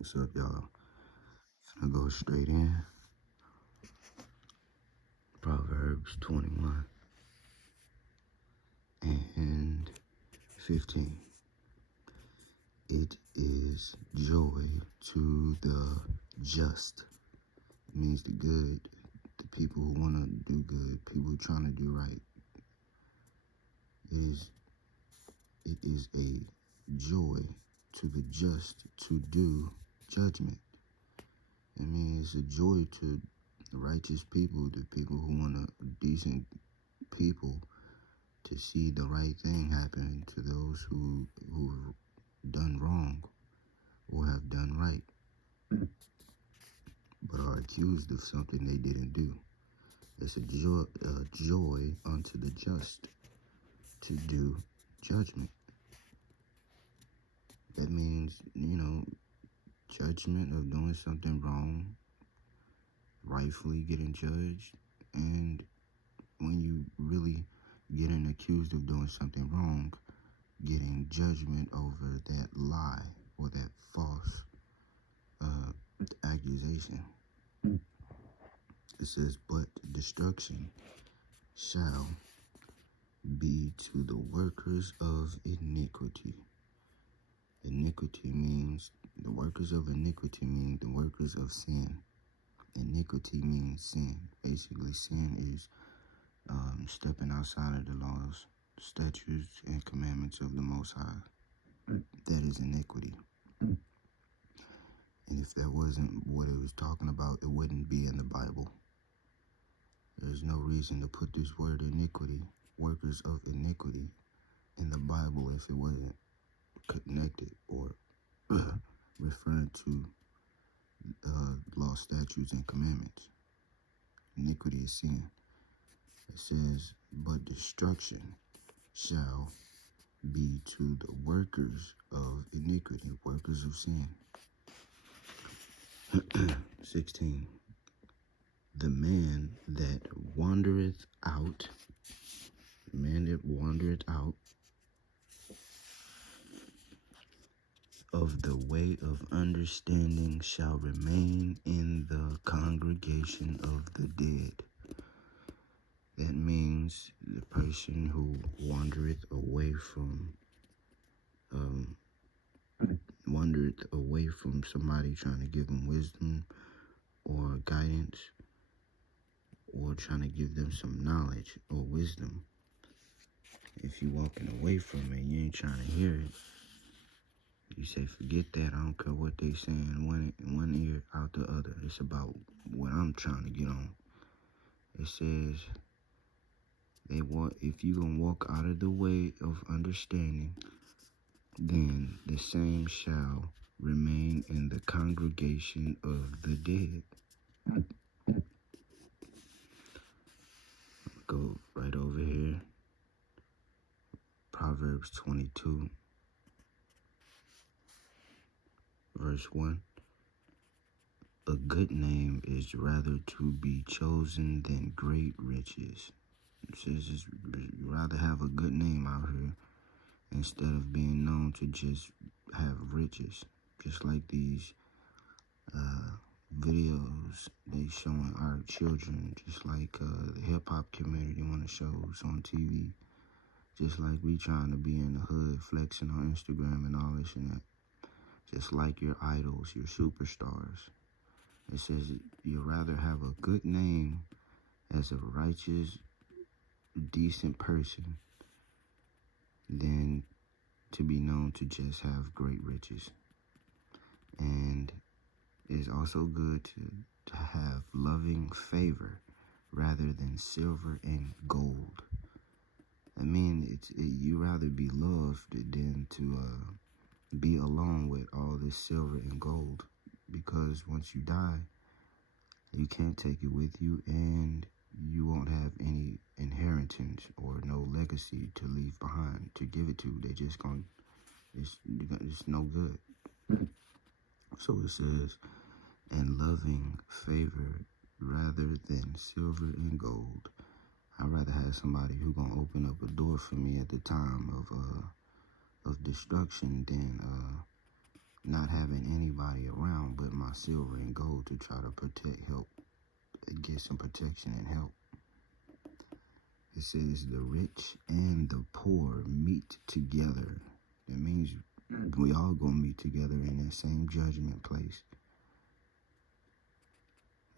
What's up, y'all? Finna go straight in. Proverbs 21 and 15. It is joy to the just. It means the good, the people who want to do good, people who trying to do right. It is a joy to the just to do judgment. It means it's a joy to righteous people, the people who want a decent people, to see the right thing happen to those who've done wrong or have done right, but are accused of something they didn't do. It's a joy unto the just to do judgment. That means, judgment of doing something wrong, rightfully getting judged, and when you really getting accused of doing something wrong, getting judgment over that lie or that false accusation. It says, but destruction shall be to the workers of iniquity. Iniquity means, the workers of iniquity mean the workers of sin. Iniquity means sin. Basically, sin is stepping outside of the laws, statutes, and commandments of the Most High. That is iniquity. And if that wasn't what it was talking about, it wouldn't be in the Bible. There's no reason to put this word iniquity, workers of iniquity, in the Bible if it wasn't connected or referring to law, statutes, and commandments. Iniquity is sin. It says, but destruction shall be to the workers of iniquity, workers of sin. 16. The man that wandereth out of the way of understanding shall remain in the congregation of the dead. That means the person who wandereth away from somebody trying to give them wisdom or guidance, or trying to give them some knowledge or wisdom. If you walking away from it, you ain't trying to hear it. You say, forget that, I don't care what they saying, one ear out the other. It's about what I'm trying to get on. It says, if you gonna walk out of the way of understanding, then the same shall remain in the congregation of the dead. Go right over here. Proverbs 22, verse 1. A good name is rather to be chosen than great riches. It says you'd rather have a good name out here instead of being known to just have riches. Just like these videos they showing our children, just like the hip-hop community want to shows on TV. Just like we trying to be in the hood, flexing on Instagram and all this and that. Just like your idols, your superstars. It says you'd rather have a good name as a righteous, decent person than to be known to just have great riches. And it's also good to have loving favor rather than silver and gold. I mean, you rather be loved than to be alone with all this silver and gold, because once you die, you can't take it with you, and you won't have any inheritance or no legacy to leave behind to give it to. They just it's no good. So it says, and loving favor rather than silver and gold. I'd rather have somebody who gonna open up a door for me at the time of destruction than not having anybody around but my silver and gold to try to get some protection and help. It says the rich and the poor meet together. That means we all gonna meet together in that same judgment place.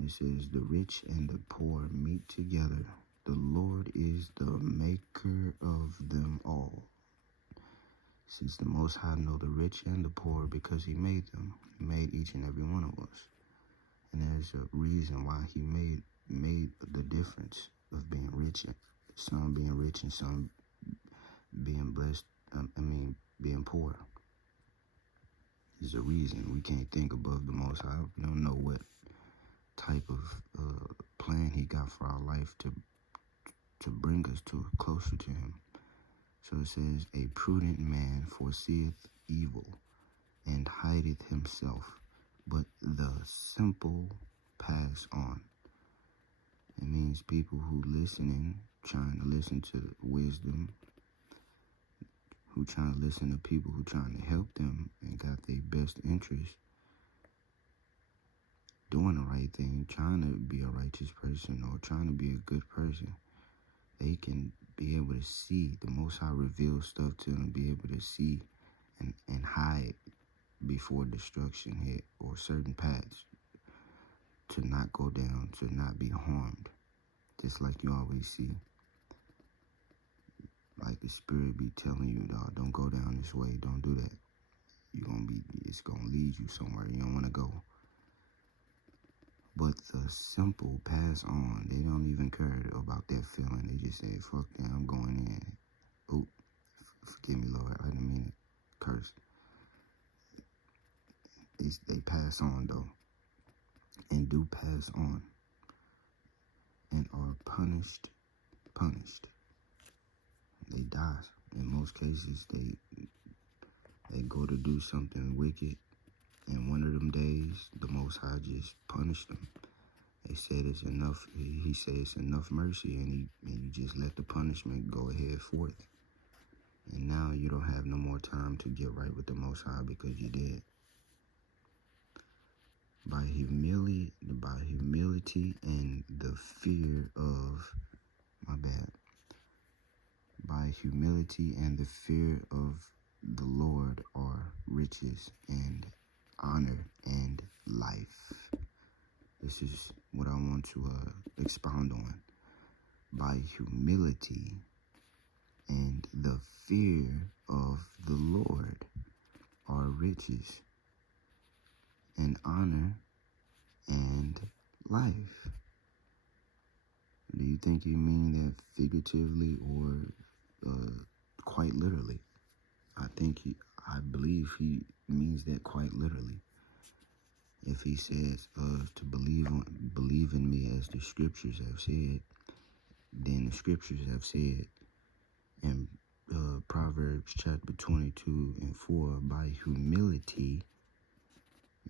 It says the rich and the poor meet together. The Lord is the maker of them all. Since the Most High know the rich and the poor because he made them. He made each and every one of us. And there's a reason why he made the difference of being rich, some being rich and some being blessed, being poor. There's a reason. We can't think above the Most High. We don't know what type of plan he got for our life to bring us closer to him. So it says, a prudent man foreseeth evil and hideth himself, but the simple pass on. It means people who trying to listen to wisdom, who trying to listen to people who trying to help them and got their best interest, doing the right thing, trying to be a righteous person or trying to be a good person. They can be able to see. The Most High reveals stuff to them, be able to see and hide before destruction hit, or certain paths to not go down, to not be harmed. Just like you always see, like the Spirit be telling you, dog, don't go down this way, don't do that. It's gonna lead you somewhere you don't want to go. But the simple pass on. They don't even care about that feeling. They just say, fuck that, I'm going in. Oop, forgive me, Lord, I didn't mean it. Curse. They pass on, though, and do pass on, and are punished. They die. In most cases, they go to do something wicked, and one of them days, the Most High just punished them. They said it's enough. He said it's enough mercy, and you just let the punishment go ahead forth. And now you don't have no more time to get right with the Most High because you did. By humility and the fear of, by humility and the fear of the Lord are riches and honor and life. This is what I want to expound on. By humility and the fear of the Lord are riches and honor and life. Do you think he mean that figuratively or quite literally? I believe he means that quite literally. If he says to believe in me as the scriptures have said, then the scriptures have said in Proverbs chapter 22:4, by humility.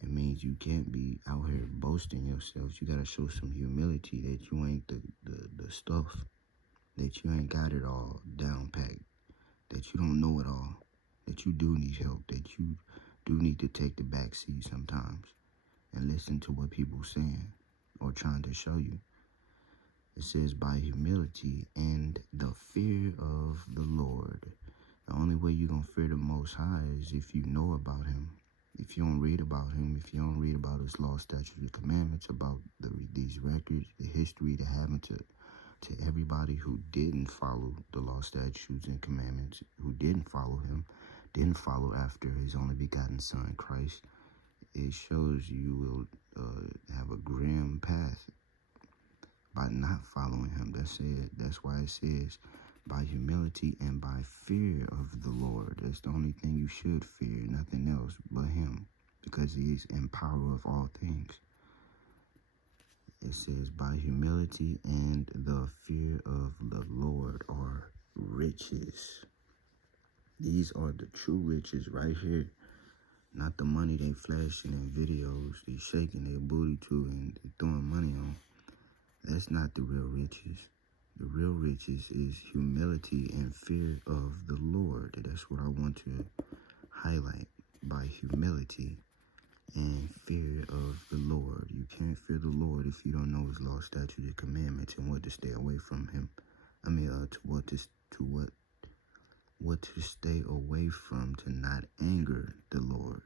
It means you can't be out here boasting yourself. You gotta show some humility that you ain't the stuff, that you ain't got it all down packed, that you don't know it all, that you do need help, that you do need to take the back seat sometimes and listen to what people saying or trying to show you. It says by humility and the fear of the Lord. The only way you're going to fear the Most High is if you know about him. If you don't read about him, if you don't read about his law, statutes, and commandments, about these records, the history that happened to everybody who didn't follow the law, statutes, and commandments, who didn't follow him, didn't follow after his only begotten Son, Christ, it shows you will have a grim path by not following him. That's it. That's why it says by humility and by fear of the Lord. That's the only thing you should fear, nothing else but him, because he is in power of all things. It says by humility and the fear of the Lord are riches. These are the true riches right here. Not the money they flashing in videos, they shaking their booty to and they throwing money on. That's not the real riches. The real riches is humility and fear of the Lord. That's what I want to highlight. by humility and fear of the Lord. You can't fear the Lord if you don't know his law, statutes, and commandments, and what to stay away from him. What to stay away from to not anger the Lord.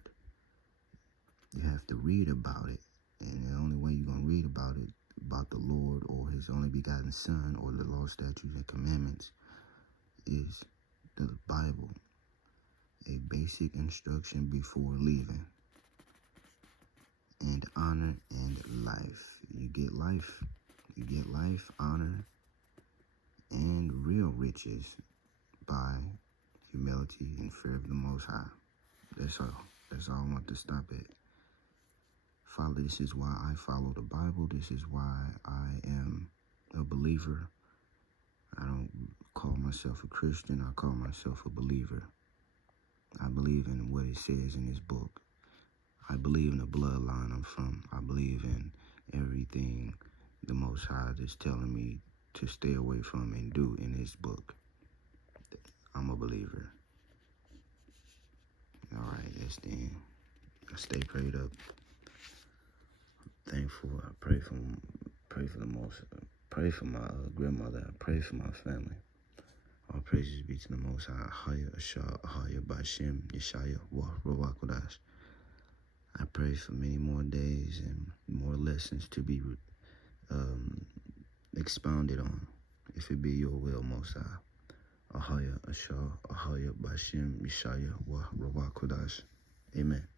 You have to read about it, and the only way you're going to read about it, about the Lord or his only begotten Son or the law, statutes, and commandments, is the Bible, a basic instruction before leaving. And honor and life. You get life. You get life, honor, and real riches by humility and fear of the Most High. That's all. That's all I want to stop at. This is why I follow the Bible. This is why I am a believer. I don't call myself a Christian. I call myself a believer. I believe in what it says in this book. I believe in the bloodline I'm from. I believe in everything the Most High is telling me to stay away from and do in this book. I'm a believer. All right, that's the end. I stay prayed up. Thankful. I pray for my grandmother. I pray for my family. All praises be to the Most High. Haya Asha Ahaya Bashem Yeshaya Wa Rawakodash. I pray for many more days and more lessons to be expounded on, if it be your will, Most High. Ahaya Asha Ahaya Bashem Yeshaya Wa Rawakodash. Amen.